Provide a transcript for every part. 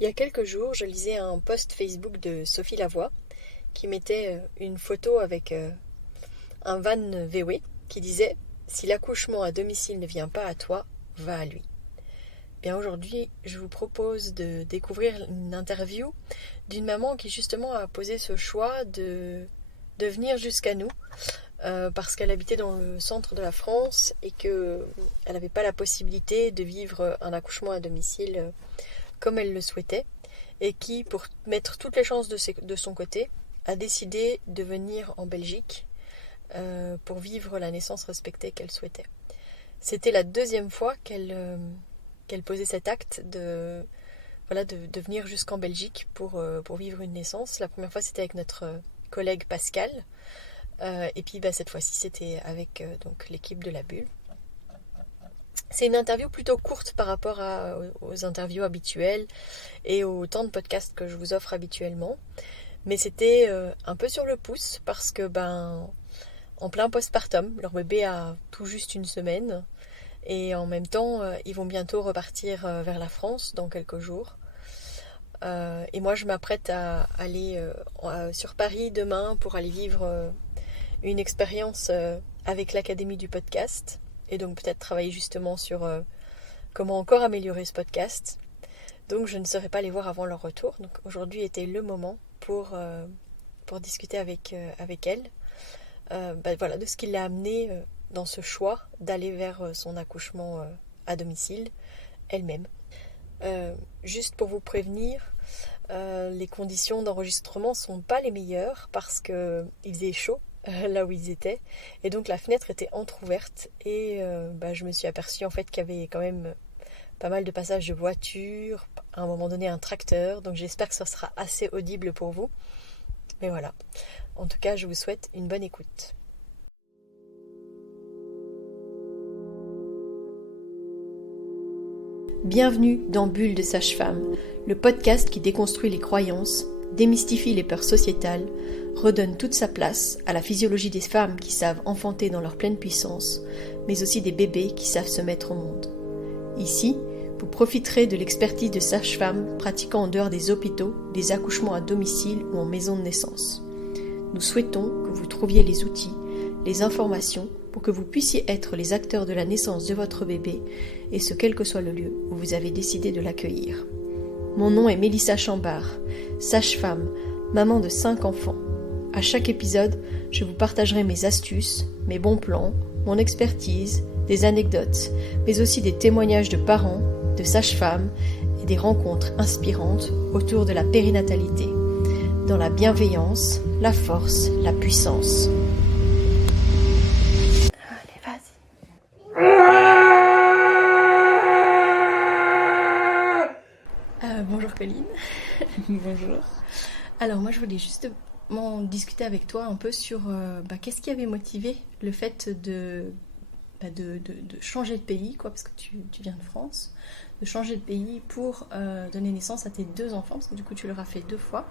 Il y a quelques jours, je lisais un post Facebook de Sophie Lavoie qui mettait une photo avec un van VW qui disait Si l'accouchement à domicile ne vient pas à toi, va à lui. Bien aujourd'hui, je vous propose de découvrir une interview d'une maman qui justement a posé ce choix de venir jusqu'à nous parce qu'elle habitait dans le centre de la France et qu'elle n'avait pas la possibilité de vivre un accouchement à domicile comme elle le souhaitait et qui, pour mettre toutes les chances de son côté, a décidé de venir en Belgique pour vivre la naissance respectée qu'elle souhaitait. C'était la deuxième fois qu'elle posait cet acte de venir jusqu'en Belgique pour vivre une naissance. La première fois, c'était avec notre collègue Pascal. Et puis cette fois-ci, c'était avec donc l'équipe de la Bulle. C'est une interview plutôt courte par rapport aux interviews habituelles et au temps de podcast que je vous offre habituellement. Mais c'était un peu sur le pouce parce que en plein postpartum, leur bébé a tout juste une semaine et en même temps, ils vont bientôt repartir vers la France dans quelques jours. Et moi, je m'apprête à aller sur Paris demain pour aller vivre une expérience avec l'Académie du podcast et donc peut-être travailler justement sur comment encore améliorer ce podcast. Donc je ne serai pas les voir avant leur retour. Donc aujourd'hui était le moment pour discuter avec elle de ce qui l'a amené dans ce choix d'aller vers son accouchement à domicile elle-même. Juste pour vous prévenir, les conditions d'enregistrement ne sont pas les meilleures parce qu'il faisait chaud là où ils étaient et donc la fenêtre était entrouverte et je me suis aperçue en fait qu'il y avait quand même pas mal de passages de voitures, à un moment donné un tracteur, donc j'espère que ça sera assez audible pour vous. Mais voilà, en tout cas je vous souhaite une bonne écoute. Bienvenue dans Bulle de Sage-Femme, le podcast qui déconstruit les croyances, démystifie les peurs sociétales, redonne toute sa place à la physiologie des femmes qui savent enfanter dans leur pleine puissance, mais aussi des bébés qui savent se mettre au monde. Ici, vous profiterez de l'expertise de sages-femmes pratiquant en dehors des hôpitaux, des accouchements à domicile ou en maison de naissance. Nous souhaitons que vous trouviez les outils, les informations pour que vous puissiez être les acteurs de la naissance de votre bébé et ce quel que soit le lieu où vous avez décidé de l'accueillir. Mon nom est Mélissa Chambard, sage-femme, maman de 5 enfants. À chaque épisode, je vous partagerai mes astuces, mes bons plans, mon expertise, des anecdotes, mais aussi des témoignages de parents, de sages-femmes et des rencontres inspirantes autour de la périnatalité, dans la bienveillance, la force, la puissance. Allez, vas-y. Bonjour Colline. Bonjour. Alors moi je voulais justement discuter avec toi un peu sur qu'est-ce qui avait motivé le fait de changer de pays, parce que tu viens de France, de changer de pays pour donner naissance à tes 2 enfants, parce que du coup tu leur as fait 2 fois.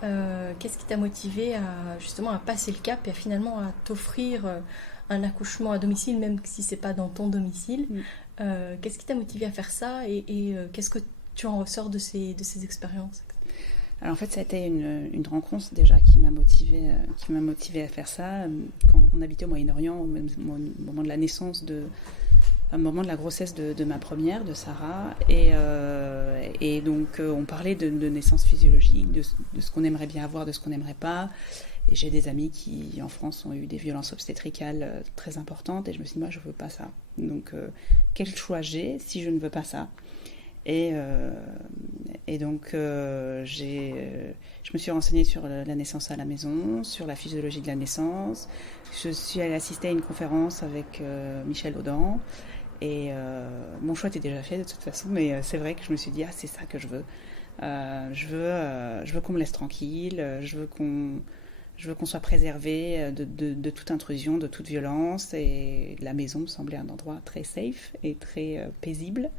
Qu'est-ce qui t'a motivé à passer le cap et finalement à t'offrir un accouchement à domicile, même si c'est pas dans ton domicile. Qu'est-ce qui t'a motivé à faire ça et qu'est-ce que tu en ressors de ces expériences? Alors en fait, ça a été une rencontre déjà qui m'a motivée à faire ça. Quand on habitait au Moyen-Orient, au moment de la naissance au moment de la grossesse de ma première, de Sarah, et donc on parlait de naissance physiologique, de ce qu'on aimerait bien avoir, de ce qu'on n'aimerait pas. Et j'ai des amis qui, en France, ont eu des violences obstétricales très importantes, et je me suis dit, moi, je veux pas ça. Donc, quel choix j'ai si je ne veux pas ça? Et donc, je me suis renseignée sur la naissance à la maison, sur la physiologie de la naissance. Je suis allée assister à une conférence avec Michel Audin. Et mon choix était déjà fait de toute façon, mais c'est vrai que je me suis dit, c'est ça que je veux. Je veux qu'on me laisse tranquille, je veux qu'on soit préservé de toute intrusion, de toute violence. Et la maison me semblait un endroit très safe et très paisible.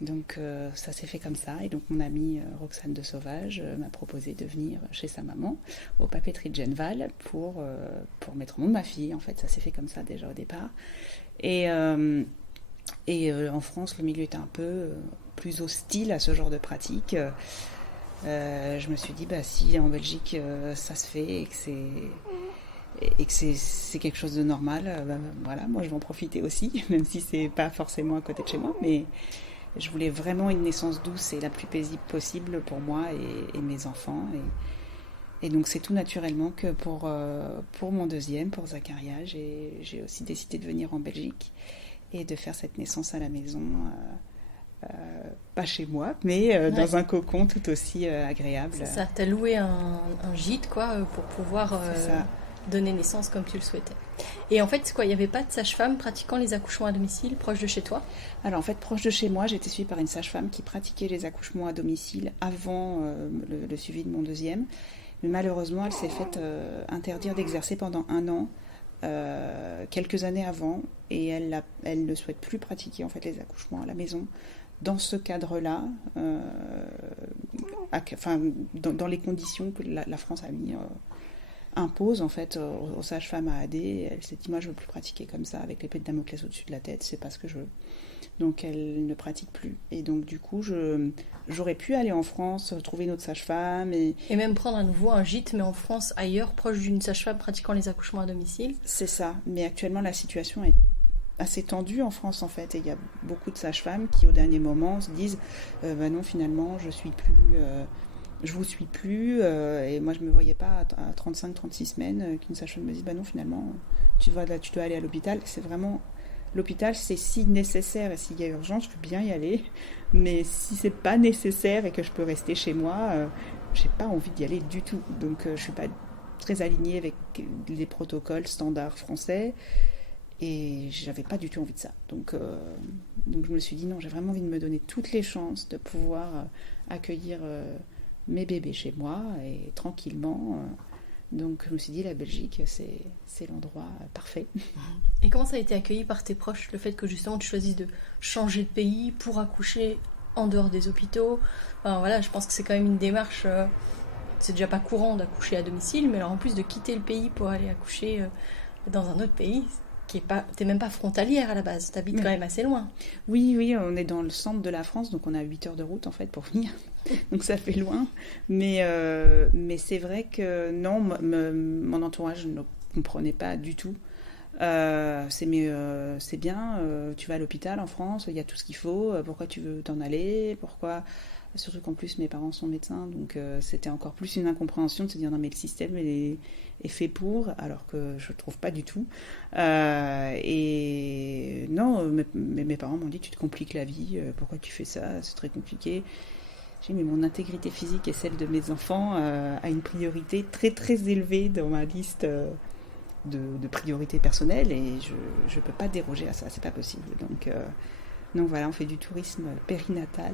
Donc ça s'est fait comme ça, et donc mon amie Roxane de Sauvage m'a proposé de venir chez sa maman aux papeteries de Genval pour mettre au monde ma fille. En fait, ça s'est fait comme ça déjà au départ. Et Et en France, le milieu était un peu plus hostile à ce genre de pratique. Je me suis dit, si en Belgique ça se fait et que c'est quelque chose de normal, voilà, moi je vais en profiter aussi, même si c'est pas forcément à côté de chez moi, mais je voulais vraiment une naissance douce et la plus paisible possible pour moi et mes enfants. Et donc c'est tout naturellement que pour mon deuxième, pour Zacharia, j'ai aussi décidé de venir en Belgique et de faire cette naissance à la maison, pas chez moi, mais dans un cocon tout aussi agréable. C'est ça, t'as loué un gîte quoi, pour pouvoir donner naissance comme tu le souhaitais. Et en fait, c'est quoi, il n'y avait pas de sage-femme pratiquant les accouchements à domicile proche de chez toi? Alors en fait, proche de chez moi, j'ai été suivie par une sage-femme qui pratiquait les accouchements à domicile avant le suivi de mon deuxième. Mais malheureusement, elle s'est faite interdire d'exercer pendant 1 an, quelques années avant, et elle ne souhaite plus pratiquer en fait les accouchements à la maison dans ce cadre-là, dans les conditions que la France a mis impose en fait aux sages-femmes à AD. Elle s'est dit, moi je veux plus pratiquer comme ça avec l'épée de Damoclès au-dessus de la tête, c'est pas ce que je veux. Donc elle ne pratique plus. Et donc du coup j'aurais pu aller en France, trouver une autre sage-femme et même prendre à nouveau un gîte, mais en France ailleurs, proche d'une sage-femme pratiquant les accouchements à domicile. C'est ça, mais actuellement la situation est assez tendue en France en fait, et il y a beaucoup de sages-femmes qui au dernier moment se disent non, finalement je vous suis plus, et moi je me voyais pas à 35-36 semaines qu'une sage-femme me dise non, finalement tu dois aller à l'hôpital. C'est vraiment l'hôpital, c'est si nécessaire et s'il y a urgence, je peux bien y aller, mais si c'est pas nécessaire et que je peux rester chez moi, j'ai pas envie d'y aller du tout. Donc je suis pas très alignée avec les protocoles standards français et j'avais pas du tout envie de ça. Donc je me suis dit non, j'ai vraiment envie de me donner toutes les chances de pouvoir accueillir mes bébés chez moi et tranquillement. Donc je me suis dit la Belgique, c'est l'endroit parfait. Et comment ça a été accueilli par tes proches, le fait que justement tu choisisses de changer de pays pour accoucher en dehors des hôpitaux? Enfin voilà, je pense que c'est quand même une démarche, c'est déjà pas courant d'accoucher à domicile, mais alors en plus de quitter le pays pour aller accoucher dans un autre pays, t'es même pas frontalière à la base, t'habites quand même assez loin. Oui, on est dans le centre de la France, donc on a 8 heures de route en fait pour venir, donc ça fait loin, mais c'est vrai que non, mon entourage ne comprenait pas du tout. C'est bien, tu vas à l'hôpital en France, il y a tout ce qu'il faut, pourquoi tu veux t'en aller, pourquoi... Surtout qu'en plus mes parents sont médecins, donc c'était encore plus une incompréhension de se dire non mais le système est fait pour, alors que je ne trouve pas du tout. Et non, mes parents m'ont dit tu te compliques la vie, pourquoi tu fais ça, c'est très compliqué. J'ai dit mais mon intégrité physique et celle de mes enfants a une priorité très très élevée dans ma liste de priorités personnelles et je ne peux pas déroger à ça, c'est pas possible. Donc voilà, on fait du tourisme périnatal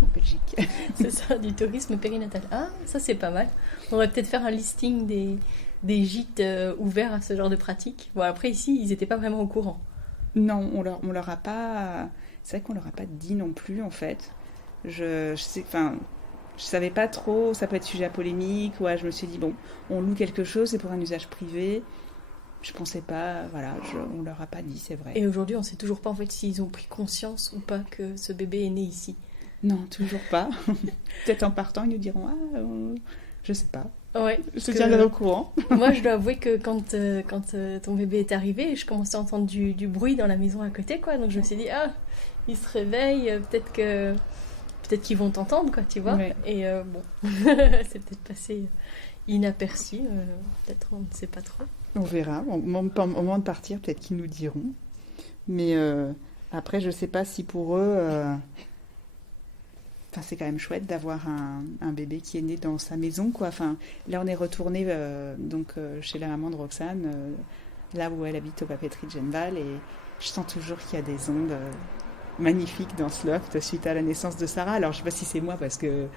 en Belgique. C'est ça, du tourisme périnatal. Ah, ça c'est pas mal. On va peut-être faire un listing des gîtes ouverts à ce genre de pratique. Bon, après ici, ils n'étaient pas vraiment au courant. Non, on leur a pas... C'est vrai qu'on leur a pas dit non plus, en fait. Je savais pas trop, ça peut être sujet à polémique. Ouais, je me suis dit, bon, on loue quelque chose, c'est pour un usage privé. Je pensais pas, voilà, on leur a pas dit, c'est vrai. Et aujourd'hui, on sait toujours pas en fait s'ils ont pris conscience ou pas que ce bébé est né ici. Non, toujours pas. Peut-être en partant, ils nous diront, je sais pas. Ouais. Je te tiendrai au courant. Moi, je dois avouer que quand ton bébé est arrivé, je commençais à entendre du bruit dans la maison à côté, quoi. Donc je me suis dit, ils se réveillent, peut-être qu'ils vont t'entendre, quoi, tu vois. Ouais. Et bon, c'est peut-être passé inaperçu. Peut-être, on ne sait pas trop. On verra. Au moment de partir, peut-être qu'ils nous diront. Mais après, je ne sais pas si pour eux... c'est quand même chouette d'avoir un bébé qui est né dans sa maison, quoi. Enfin, là, on est retourné chez la maman de Roxane, là où elle habite au papeterie de Genval, et je sens toujours qu'il y a des ondes magnifiques dans ce loft suite à la naissance de Sarah. Alors, je ne sais pas si c'est moi parce que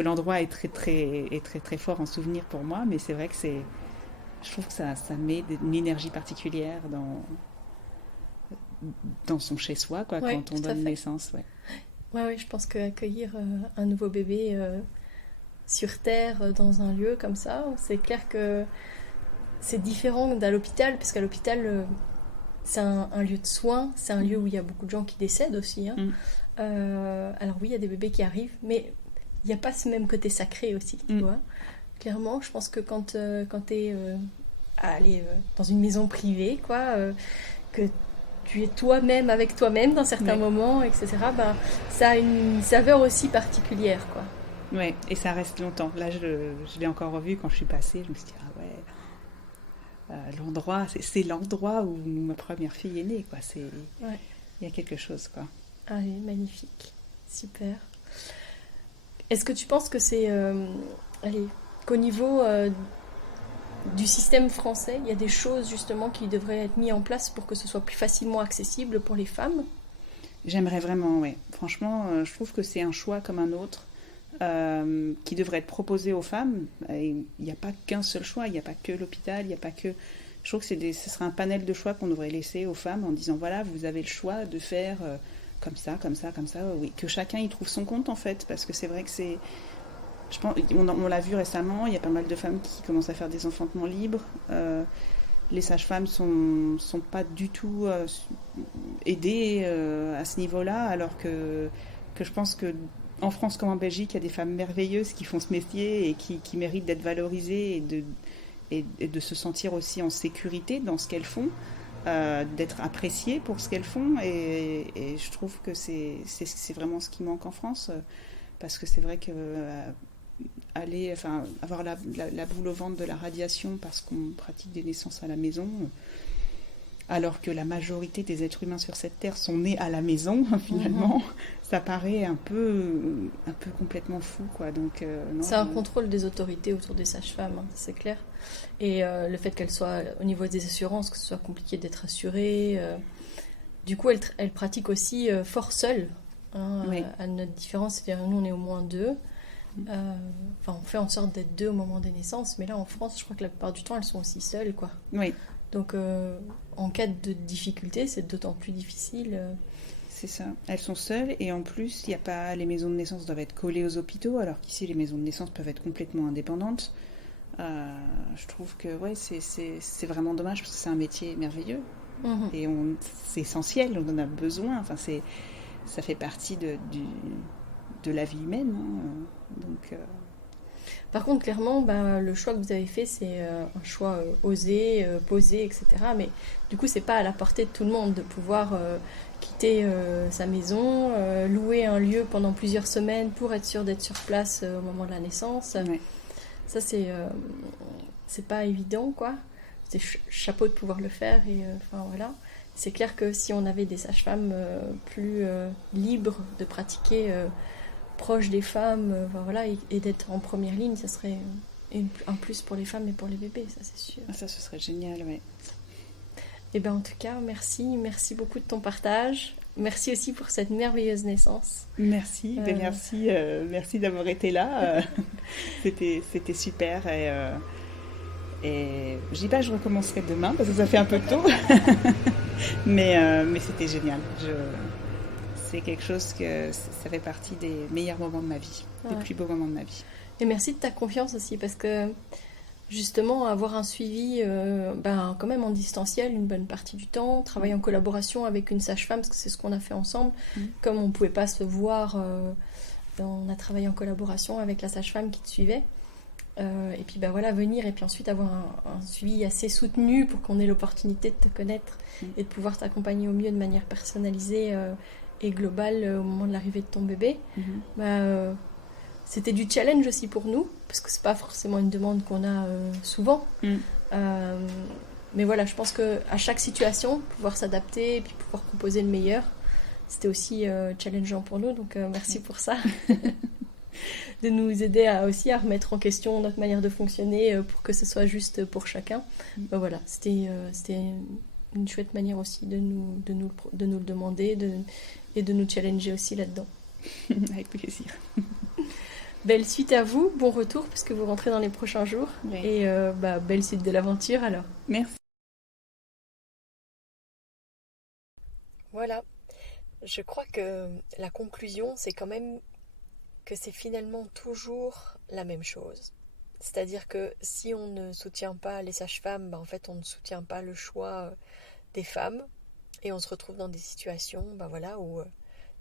l'endroit est très, très, très, très fort en souvenir pour moi, mais c'est vrai que je trouve que ça met une énergie particulière dans son chez-soi, quoi, ouais, quand on donne naissance. Ouais. Ouais, je pense qu'accueillir un nouveau bébé sur Terre, dans un lieu comme ça, c'est clair que c'est différent d'à l'hôpital, parce qu'à l'hôpital, c'est un lieu de soins, c'est un lieu où il y a beaucoup de gens qui décèdent aussi. Hein. Alors oui, il y a des bébés qui arrivent, mais il n'y a pas ce même côté sacré aussi, tu vois. Clairement, je pense que quand tu es dans une maison privée, quoi, que tu es toi-même avec toi-même dans certains moments, etc., ben, ça a une saveur aussi particulière, quoi. Ouais, et ça reste longtemps. Là, je l'ai encore revu quand je suis passée. Je me suis dit, ah ouais, l'endroit, c'est l'endroit où ma première fille est née, quoi. Il y a quelque chose, quoi. Ah oui, magnifique. Super. Est-ce que tu penses que c'est... qu'au niveau du système français, il y a des choses justement qui devraient être mises en place pour que ce soit plus facilement accessible pour les femmes? J'aimerais vraiment, ouais. Franchement, je trouve que c'est un choix comme un autre qui devrait être proposé aux femmes. Il n'y a pas qu'un seul choix, il n'y a pas que l'hôpital, il n'y a pas que... Je trouve que ce serait un panel de choix qu'on devrait laisser aux femmes en disant, voilà, vous avez le choix de faire comme ça, comme ça, comme ça. Oui, que chacun y trouve son compte, en fait, parce que c'est vrai que c'est... Je pense, on l'a vu récemment, il y a pas mal de femmes qui commencent à faire des enfantements libres. Les sages-femmes sont pas du tout aidées à ce niveau-là, alors que je pense que en France comme en Belgique, il y a des femmes merveilleuses qui font ce métier et qui méritent d'être valorisées et de se sentir aussi en sécurité dans ce qu'elles font, d'être appréciées pour ce qu'elles font. Et je trouve que c'est vraiment ce qui manque en France, parce que c'est vrai que avoir la boule au ventre de la radiation parce qu'on pratique des naissances à la maison, alors que la majorité des êtres humains sur cette terre sont nés à la maison, finalement, ça paraît un peu complètement fou, quoi. Donc, non, c'est un contrôle des autorités autour des sages-femmes, hein, c'est clair. Et le fait qu'elles soient, au niveau des assurances, que ce soit compliqué d'être assurées, du coup, elles pratiquent aussi fort seules. Hein, à notre différence, c'est-à-dire nous, on est au moins deux. On fait en sorte d'être deux au moment des naissances, mais là en France, je crois que la plupart du temps, elles sont aussi seules, quoi. Oui. Donc, en cas de difficulté, c'est d'autant plus difficile. C'est ça. Elles sont seules et en plus, il y a pas les maisons de naissance doivent être collées aux hôpitaux, alors qu'ici les maisons de naissance peuvent être complètement indépendantes. Je trouve que c'est vraiment dommage parce que c'est un métier merveilleux et c'est essentiel, on en a besoin. Enfin, ça fait partie de la vie humaine. Hein. Donc, Par contre, clairement, le choix que vous avez fait, c'est un choix osé, posé, etc. Mais du coup, c'est pas à la portée de tout le monde de pouvoir quitter sa maison, louer un lieu pendant plusieurs semaines pour être sûr d'être sur place au moment de la naissance. Ouais. Ça, c'est pas évident, quoi. C'est chapeau de pouvoir le faire. Et voilà. C'est clair que si on avait des sages-femmes plus libres de pratiquer proche des femmes, et d'être en première ligne, ça serait un plus pour les femmes et pour les bébés, ça c'est sûr. Ça, ce serait génial, oui. Et en tout cas, merci beaucoup de ton partage. Merci aussi pour cette merveilleuse naissance. Merci, merci d'avoir été là. C'était super et je dis pas que je recommencerai demain parce que ça fait un peu tôt, mais c'était génial. C'est quelque chose que ça fait partie des meilleurs moments de ma vie, des plus beaux moments de ma vie. Et merci de ta confiance aussi, parce que justement, avoir un suivi quand même en distanciel une bonne partie du temps, travailler en collaboration avec une sage-femme, parce que c'est ce qu'on a fait ensemble. Comme on ne pouvait pas se voir, on a travaillé en collaboration avec la sage-femme qui te suivait. Et puis venir et puis ensuite avoir un suivi assez soutenu pour qu'on ait l'opportunité de te connaître et de pouvoir t'accompagner au mieux de manière personnalisée et globale au moment de l'arrivée de ton bébé. C'était du challenge aussi pour nous, parce que c'est pas forcément une demande qu'on a souvent. Mais voilà, je pense qu'à chaque situation, pouvoir s'adapter et puis pouvoir proposer le meilleur, c'était aussi challengeant pour nous, donc merci pour ça. De nous aider aussi à remettre en question notre manière de fonctionner pour que ce soit juste pour chacun. Voilà, c'était une chouette manière aussi de nous le demander et de nous challenger aussi là-dedans. Avec plaisir. Belle suite à vous, bon retour puisque vous rentrez dans les prochains jours. Oui. Et belle suite de l'aventure alors. Merci. Voilà, je crois que la conclusion c'est quand même que c'est finalement toujours la même chose. C'est-à-dire que si on ne soutient pas les sages-femmes, en fait on ne soutient pas le choix des femmes Et on se retrouve dans des situations où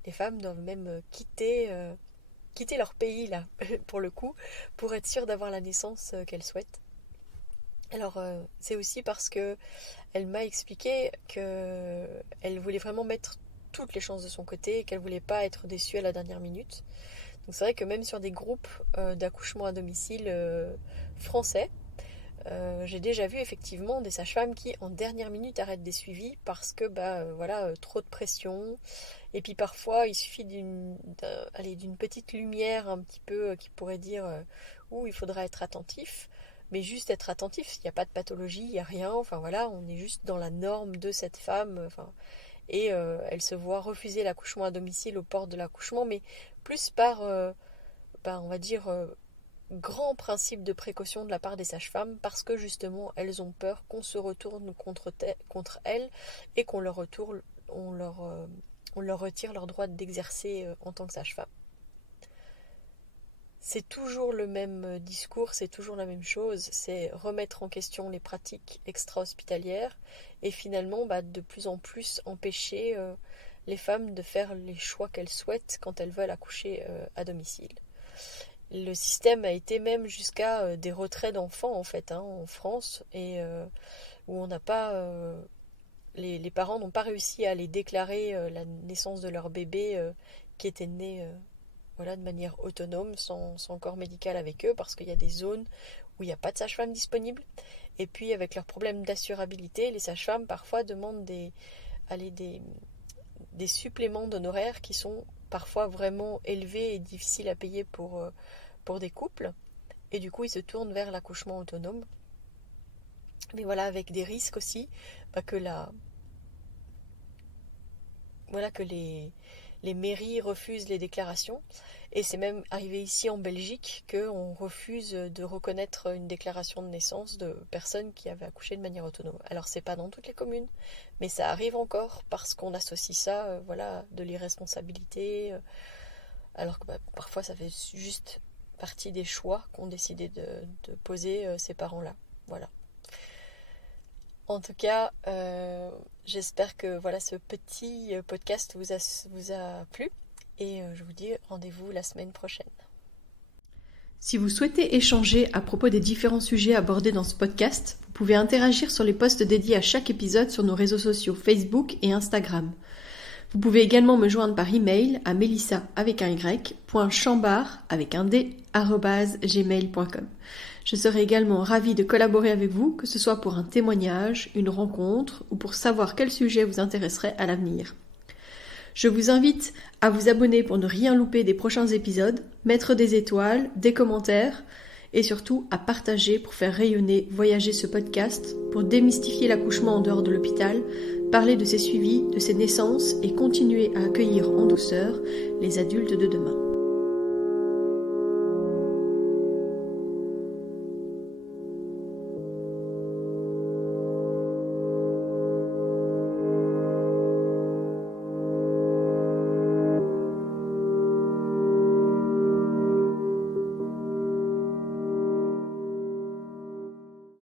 les femmes doivent même quitter leur pays, là, pour le coup, pour être sûres d'avoir la naissance qu'elles souhaitent. Alors, c'est aussi parce que elle m'a expliqué qu'elle voulait vraiment mettre toutes les chances de son côté et qu'elle voulait pas être déçue à la dernière minute. Donc c'est vrai que même sur des groupes d'accouchement à domicile français, j'ai déjà vu effectivement des sages-femmes qui en dernière minute arrêtent des suivis parce que trop de pression, et puis parfois il suffit d'une petite lumière un petit peu qui pourrait dire où il faudra être attentif, mais juste être attentif, il n'y a pas de pathologie, il n'y a rien, on est juste dans la norme de cette femme, et elle se voit refuser l'accouchement à domicile au port de l'accouchement, mais plus par grand principe de précaution de la part des sages-femmes, parce que justement elles ont peur qu'on se retourne contre elles et qu'on leur retire leur droit d'exercer en tant que sage-femme. C'est toujours le même discours, c'est toujours la même chose, c'est remettre en question les pratiques extra-hospitalières et finalement de plus en plus empêcher les femmes de faire les choix qu'elles souhaitent quand elles veulent accoucher à domicile. Le système a été même jusqu'à des retraits d'enfants en France, et où on n'a pas les parents n'ont pas réussi à aller déclarer la naissance de leur bébé qui était né de manière autonome, sans corps médical avec eux, parce qu'il y a des zones où il n'y a pas de sage-femme disponible. Et puis avec leurs problèmes d'assurabilité, les sages-femmes parfois demandent des suppléments d'honoraires qui sont parfois vraiment élevés et difficiles à payer pour des couples, et du coup ils se tournent vers l'accouchement autonome, mais avec des risques aussi que les mairies refusent les déclarations, et c'est même arrivé ici en Belgique qu'on refuse de reconnaître une déclaration de naissance de personnes qui avaient accouché de manière autonome. Alors c'est pas dans toutes les communes, mais ça arrive encore parce qu'on associe ça de l'irresponsabilité, alors que parfois ça fait juste partie des choix qu'ont décidé de poser ces parents-là. Voilà. En tout cas, j'espère que ce petit podcast vous a plu, et je vous dis rendez-vous la semaine prochaine. Si vous souhaitez échanger à propos des différents sujets abordés dans ce podcast, vous pouvez interagir sur les posts dédiés à chaque épisode sur nos réseaux sociaux Facebook et Instagram. Vous pouvez également me joindre par email à melissa.chambard@gmail.com. Je serai également ravie de collaborer avec vous, que ce soit pour un témoignage, une rencontre ou pour savoir quel sujet vous intéresserait à l'avenir. Je vous invite à vous abonner pour ne rien louper des prochains épisodes, mettre des étoiles, des commentaires et surtout à partager pour faire rayonner, voyager ce podcast, pour démystifier l'accouchement en dehors de l'hôpital, parler de ses suivis, de ses naissances et continuer à accueillir en douceur les adultes de demain.